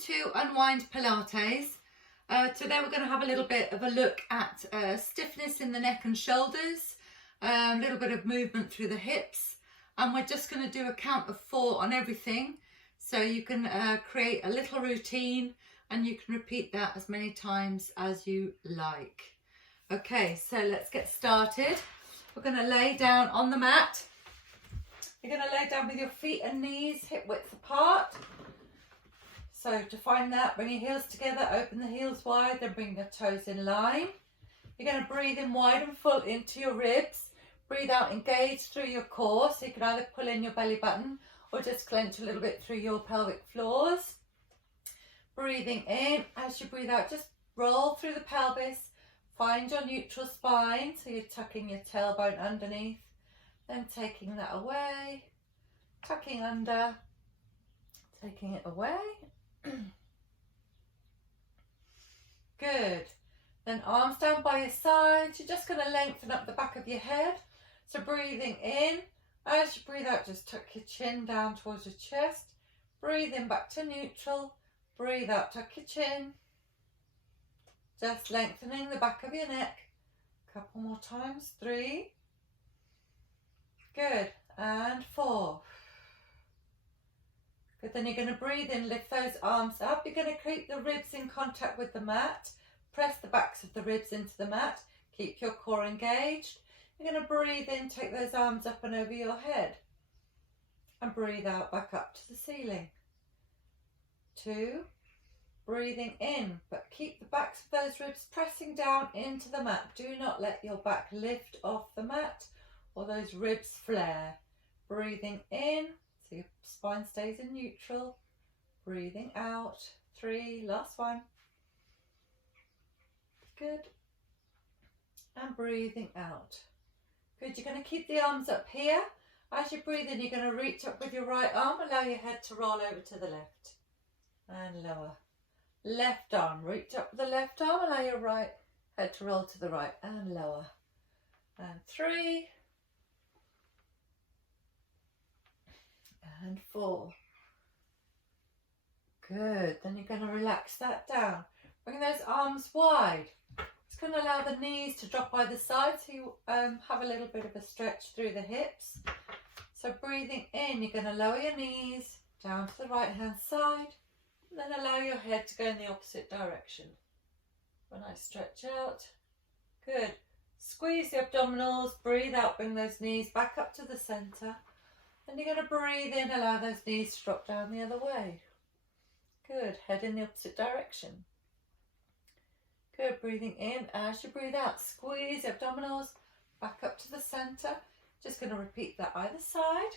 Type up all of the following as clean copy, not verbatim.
to Unwind Pilates. Today we're going to have a little bit of a look at stiffness in the neck and shoulders, a little bit of movement through the hips, and we're just going to do a count of 4 on everything, so you can create a little routine and you can repeat that as many times as you like. Okay, so let's get started. We're going to lay down on the mat. You're going to lay down with your feet and knees hip width apart. So to find that, bring your heels together, open the heels wide, then bring your toes in line. You're going to breathe in wide and full into your ribs. Breathe out, engage through your core, so you can either pull in your belly button or just clench a little bit through your pelvic floors. Breathing in, as you breathe out, just roll through the pelvis. Find your neutral spine, so you're tucking your tailbone underneath. Then taking that away, tucking under, taking it away. Good. Then arms down by your sides. You're just going to lengthen up the back of your head. So breathing in, as you breathe out, just tuck your chin down towards your chest. Breathe in back to neutral. Breathe out, tuck your chin. Just lengthening the back of your neck. A couple more times. 3. Good. And 4. Good, then you're going to breathe in, lift those arms up. You're going to keep the ribs in contact with the mat. Press the backs of the ribs into the mat. Keep your core engaged. You're going to breathe in, take those arms up and over your head. And breathe out back up to the ceiling. 2. Breathing in, but keep the backs of those ribs pressing down into the mat. Do not let your back lift off the mat or those ribs flare. Breathing in. So your spine stays in neutral. Breathing out. 3, last one. Good. And breathing out. Good, you're going to keep the arms up here. As you breathe in, you're going to reach up with your right arm. Allow your head to roll over to the left. And lower. Left arm, reach up with the left arm. Allow your right head to roll to the right. And lower. And 3. And 4. Good. Then you're going to relax that down. Bring those arms wide. It's going to allow the knees to drop either side, so you have a little bit of a stretch through the hips. So breathing in, you're going to lower your knees down to the right hand side, and then allow your head to go in the opposite direction. When I stretch out, good. Squeeze the abdominals, breathe out, bring those knees back up to the centre. And you're going to breathe in, allow those knees to drop down the other way. Good, head in the opposite direction. Good, breathing in, as you breathe out, squeeze the abdominals back up to the centre. Just going to repeat that either side.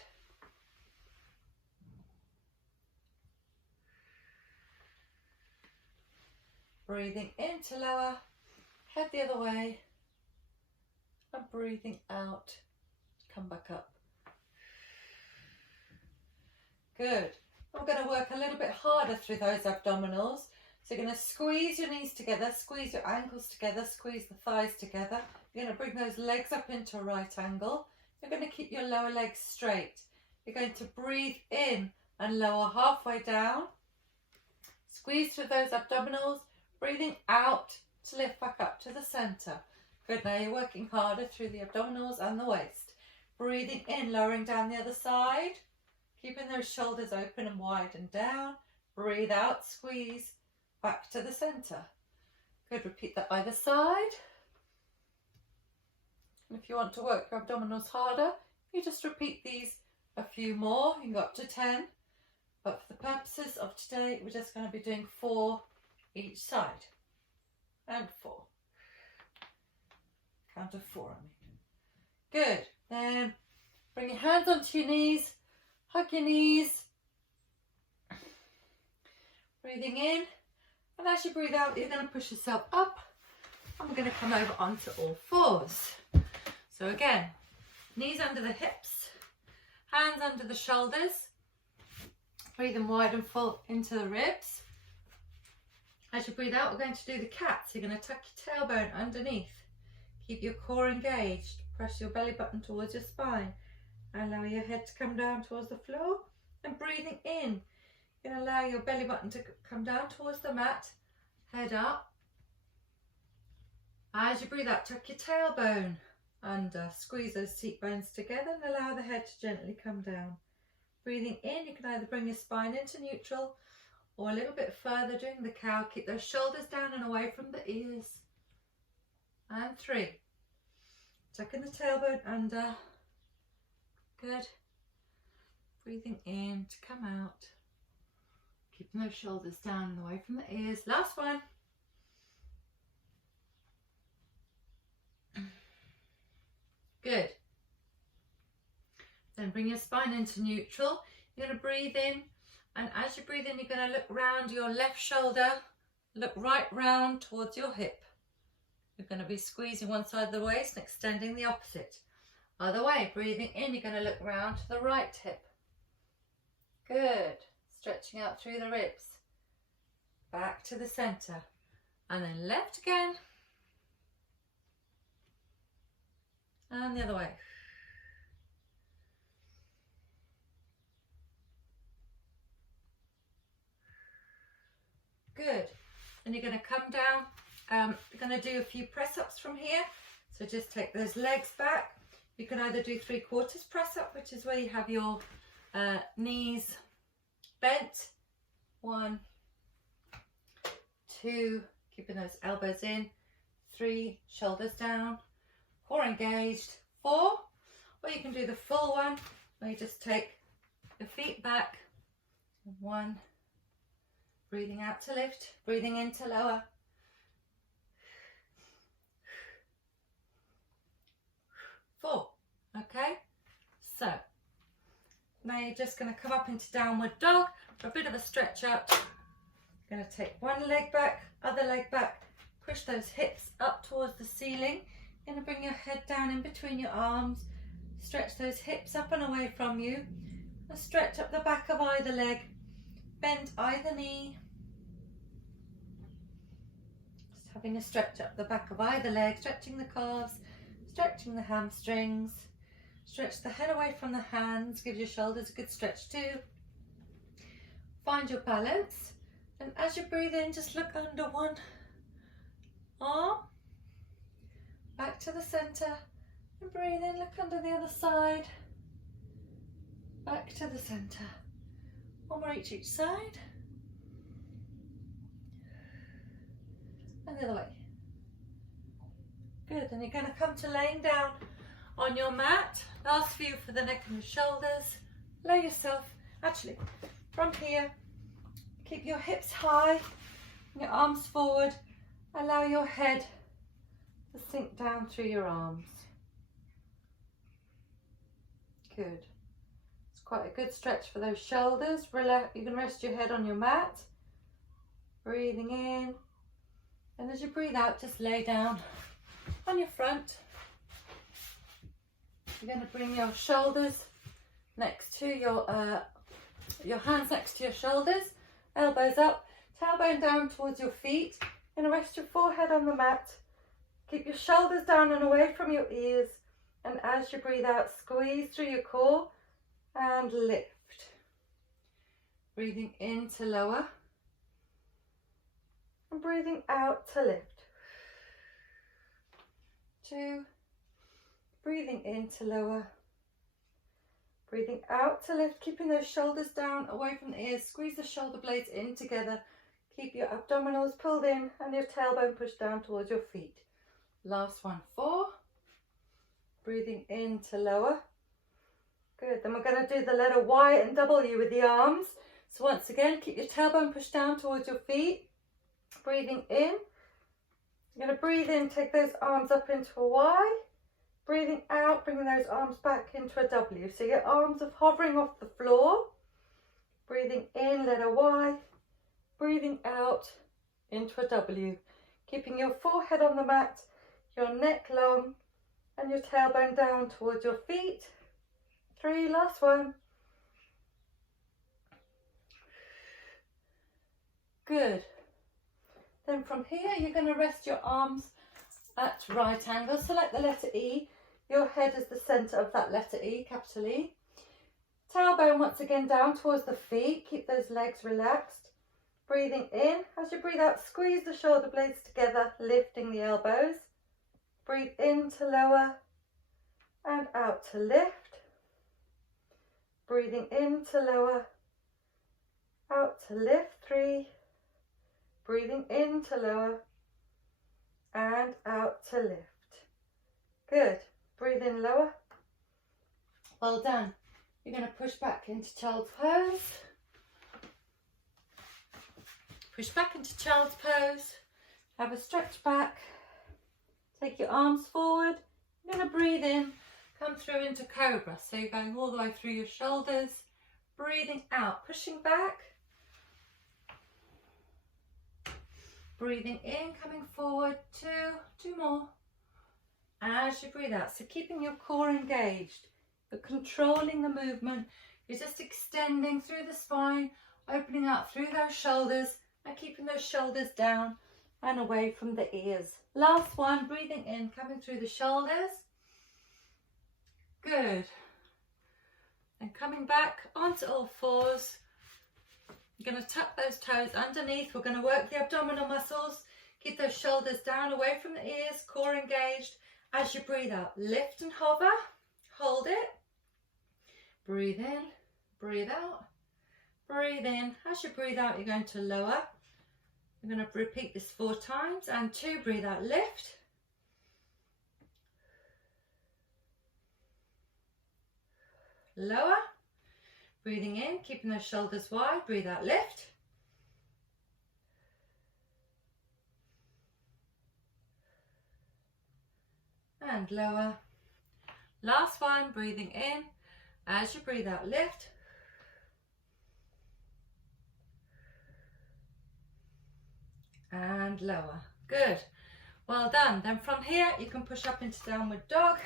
Breathing in to lower, head the other way. And breathing out, come back up. Good. We're going to work a little bit harder through those abdominals. So you're going to squeeze your knees together, squeeze your ankles together, squeeze the thighs together. You're going to bring those legs up into a right angle. You're going to keep your lower legs straight. You're going to breathe in and lower halfway down. Squeeze through those abdominals, breathing out to lift back up to the centre. Good, now you're working harder through the abdominals and the waist. Breathing in, lowering down the other side. Keeping those shoulders open and wide and down. Breathe out, squeeze, back to the centre. Good, repeat that either side. And if you want to work your abdominals harder, you just repeat these a few more. You can go up to 10. But for the purposes of today, we're just going to be doing 4 each side. And 4. Count of 4, I mean. Good. Then bring your hands onto your knees. Hug your knees. Breathing in. And as you breathe out, you're going to push yourself up. And we're going to come over onto all 4s. So again, knees under the hips. Hands under the shoulders. Breathing wide and full into the ribs. As you breathe out, we're going to do the cat. So you're going to tuck your tailbone underneath. Keep your core engaged. Press your belly button towards your spine. Allow your head to come down towards the floor and breathing in. You're going to allow your belly button to come down towards the mat, head up. As you breathe out, tuck your tailbone under, squeeze those seat bones together and allow the head to gently come down. Breathing in, you can either bring your spine into neutral or a little bit further doing the cow. Keep those shoulders down and away from the ears. And 3. Tucking the tailbone under. Good. Breathing in to come out. Keeping those shoulders down and away from the ears. Last one. Good. Then bring your spine into neutral. You're going to breathe in, and as you breathe in, you're going to look round your left shoulder, look right round towards your hip. You're going to be squeezing one side of the waist and extending the opposite. Other way, breathing in, you're going to look round to the right hip. Good. Stretching out through the ribs. Back to the centre. And then left again. And the other way. Good. And you're going to come down. You're going to do a few press-ups from here. So just take those legs back. You can either do 3/4 press-up, which is where you have your knees bent. 1, 2, keeping those elbows in. 3, shoulders down. 4, engaged. 4, or you can do the full one where you just take your feet back. 1, breathing out to lift, breathing in to lower. 4, okay? So, now you're just going to come up into downward dog for a bit of a stretch out. You're going to take one leg back, other leg back, push those hips up towards the ceiling. You're going to bring your head down in between your arms, stretch those hips up and away from you, and stretch up the back of either leg, bend either knee. Just having a stretch up the back of either leg, stretching the calves, stretching the hamstrings, stretch the head away from the hands, give your shoulders a good stretch too. Find your balance, and as you breathe in, just look under one arm. Back to the centre, and breathe in, look under the other side, back to the centre. One more each side, and the other way. Good, and you're going to come to laying down on your mat. Last few for the neck and the shoulders. Lay yourself, actually, from here, keep your hips high, your arms forward, allow your head to sink down through your arms. Good. It's quite a good stretch for those shoulders. Relax. You can rest your head on your mat. Breathing in. And as you breathe out, just lay down on your front. You're going to bring your shoulders next to your hands next to your shoulders. Elbows up. Tailbone down towards your feet. You're going to rest your forehead on the mat. Keep your shoulders down and away from your ears, and as you breathe out, squeeze through your core and lift. Breathing in to lower and breathing out to lift. 2, breathing in to lower, breathing out to lift, keeping those shoulders down away from the ears. Squeeze the shoulder blades in together. Keep your abdominals pulled in and your tailbone pushed down towards your feet. Last one, 4. Breathing in to lower. Good. Then we're going to do the letter Y and W with the arms. So once again, keep your tailbone pushed down towards your feet. Breathing in. You're going to breathe in, take those arms up into a Y. Breathing out, bringing those arms back into a W. So your arms are hovering off the floor. Breathing in, letter Y. Breathing out into a W. Keeping your forehead on the mat, your neck long, and your tailbone down towards your feet. 3, last one. Good. Then from here, you're going to rest your arms at right angles. Select the letter E. Your head is the centre of that letter E, capital E. Tailbone once again down towards the feet. Keep those legs relaxed. Breathing in. As you breathe out, squeeze the shoulder blades together, lifting the elbows. Breathe in to lower and out to lift. Breathing in to lower, out to lift. 3. Breathing in to lower and out to lift. Good. Breathe in lower. Well done. You're going to push back into child's pose. Push back into child's pose. Have a stretch back. Take your arms forward. You're going to breathe in. Come through into cobra. So you're going all the way through your shoulders. Breathing out. Pushing back. Breathing in. Coming forward. 2. 2 more. As you breathe out. So keeping your core engaged. You're controlling the movement. You're just extending through the spine. Opening up through those shoulders. And keeping those shoulders down and away from the ears. Last one, breathing in, coming through the shoulders. Good. And coming back onto all fours. You're going to tuck those toes underneath. We're going to work the abdominal muscles. Keep those shoulders down, away from the ears, core engaged. As you breathe out, lift and hover. Hold it. Breathe in, breathe out. Breathe in. As you breathe out, you're going to lower. You're going to repeat this 4 times. And 2, breathe out, lift. Lower. Breathing in, keeping those shoulders wide. Breathe out, lift. And lower. Last one, breathing in. As you breathe out, lift. And lower. Good. Well done. Then from here you can push up into downward dog.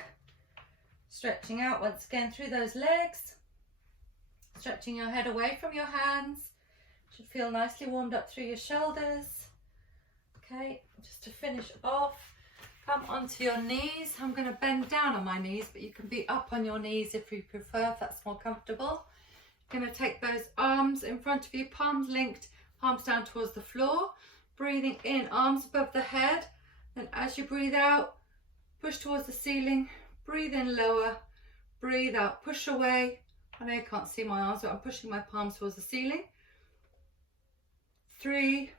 Stretching out once again through those legs. Stretching your head away from your hands. Should feel nicely warmed up through your shoulders. Okay, just to finish off, come onto your knees. I'm going to bend down on my knees, but you can be up on your knees if you prefer, if that's more comfortable. You're going to take those arms in front of you, palms linked, palms down towards the floor. Breathing in, arms above the head. Then as you breathe out, push towards the ceiling. Breathe in, lower. Breathe out, push away. I know you can't see my arms, but I'm pushing my palms towards the ceiling. 3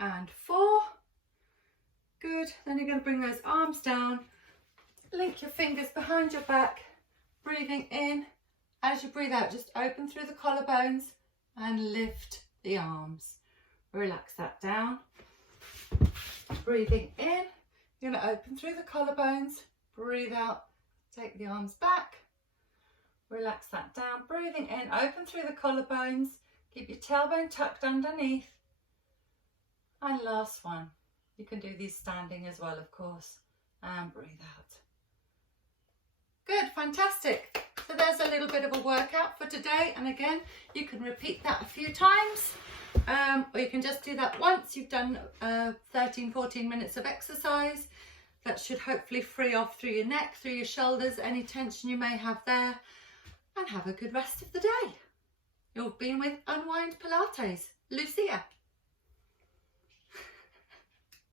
and 4. Good. Then you're going to bring those arms down. Link your fingers behind your back. Breathing in. As you breathe out, just open through the collarbones and lift the arms. Relax that down. Breathing in, you're going to open through the collarbones. Breathe out, take the arms back. Relax that down. Breathing in, open through the collarbones. Keep your tailbone tucked underneath. And last one. You can do these standing as well, of course. And breathe out. Good, fantastic. So there's a little bit of a workout for today. And again, you can repeat that a few times. Or you can just do that once. You've done 13-14 minutes of exercise. That should hopefully free off through your neck, through your shoulders, any tension you may have there. And have a good rest of the day. You've been with Unwind Pilates. Lucia.